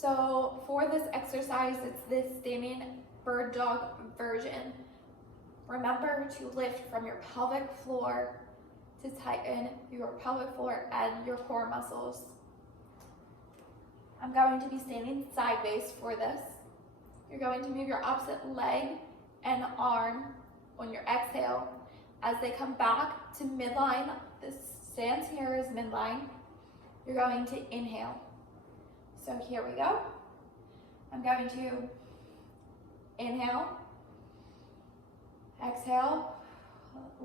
So for this exercise, it's this standing bird dog version. Remember to lift from your pelvic floor to tighten your pelvic floor and your core muscles. I'm going to be standing sideways for this. You're going to move your opposite leg and arm on your exhale. As they come back to midline, this stance here is midline. You're going to inhale. So here we go. I'm going to inhale, exhale,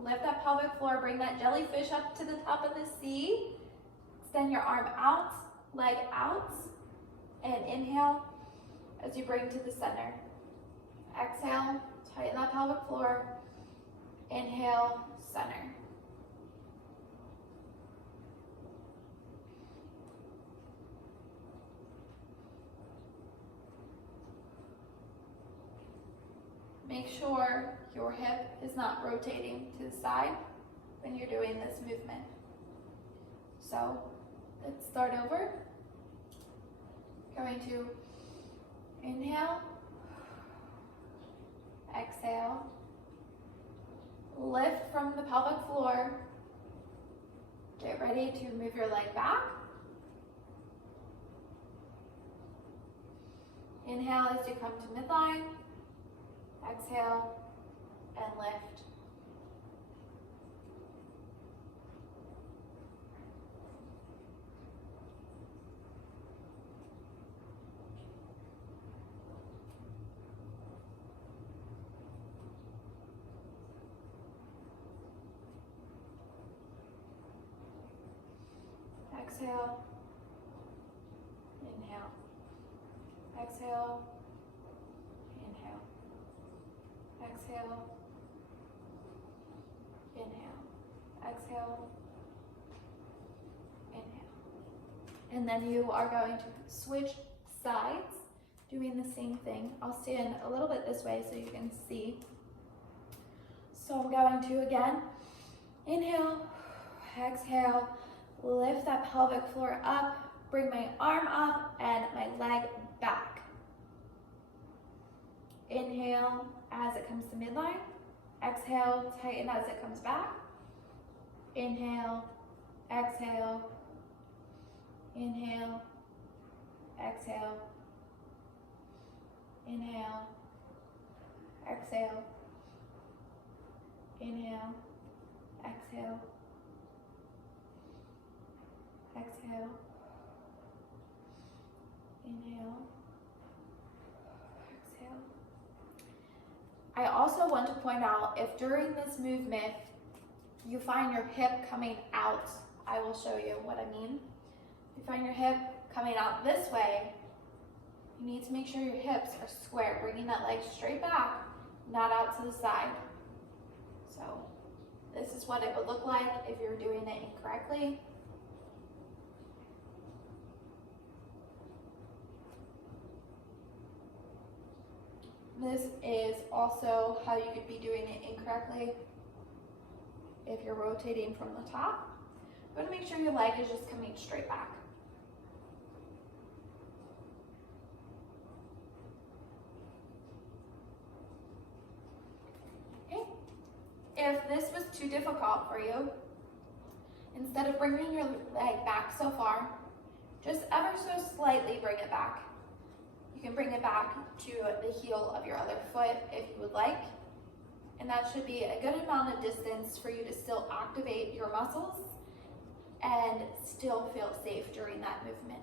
lift that pelvic floor, bring that jellyfish up to the top of the sea. Extend your arm out, leg out, and inhale as you bring to the center. Exhale, tighten that pelvic floor. Inhale, center. Make sure your hip is not rotating to the side when you're doing this movement. So let's start over. Going to inhale, exhale, lift from the pelvic floor. Get ready to move your leg back. Inhale as you come to midline. Exhale and lift. Exhale, inhale, exhale, inhale, exhale, inhale, exhale, inhale. And then you are going to switch sides, doing the same thing. I'll stand a little bit this way so you can see. So I'm going to, again, inhale, exhale, lift that pelvic floor up, bring my arm up and my leg back. Inhale as it comes to midline. Exhale, tighten as it comes back. Inhale, exhale, inhale, exhale, inhale, exhale, inhale, exhale, exhale, inhale, exhale. I also want to point out, if during this movement you find your hip coming out, I will show you what I mean. If you find your hip coming out this way, you need to make sure your hips are square, bringing that leg straight back, not out to the side. So this is what it would look like if you're doing it incorrectly. This is also how you could be doing it incorrectly if you're rotating from the top. You want to make sure your leg is just coming straight back. Okay. If this was too difficult for you, instead of bringing your leg back so far, just ever so slightly bring it back. You can bring it back to the heel of your other foot if you would like. And that should be a good amount of distance for you to still activate your muscles and still feel safe during that movement.